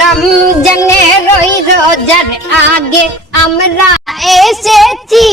রমজানে রই রোজার আগে আমরা এসেছি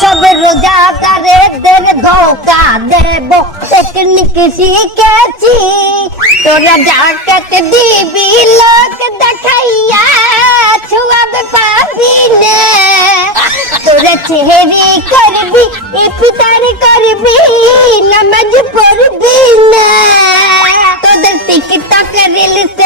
সব রোজাদারেদের ধোকা দেব টেকনিক শিখেছি তোরা জাকাত দিবি লোক দেখাইয়া ছুয়াবে পাবি না তোরা চেহারি করবি ইফতার করবি নামাজ পড়বি না তোদের টিকটক রিলসে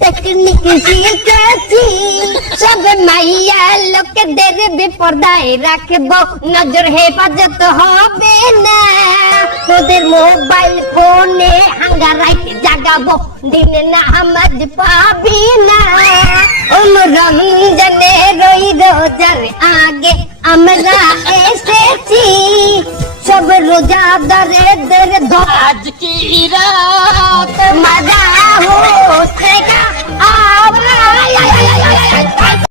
টেকনিক শিখেছি সব মাইয়া লোকেদের বিপর্দায় রাখব। নজর হেফাজত হবে না। তোদের মোবাইল ফোনে হাঙ্গা রাইতে জাগাবো। দিনে নামাজ পাবি না। রমজানে রই রোজার আগে আমরা এসেছি। সব রোজাদারেদের ধোকা আজ কি রাত।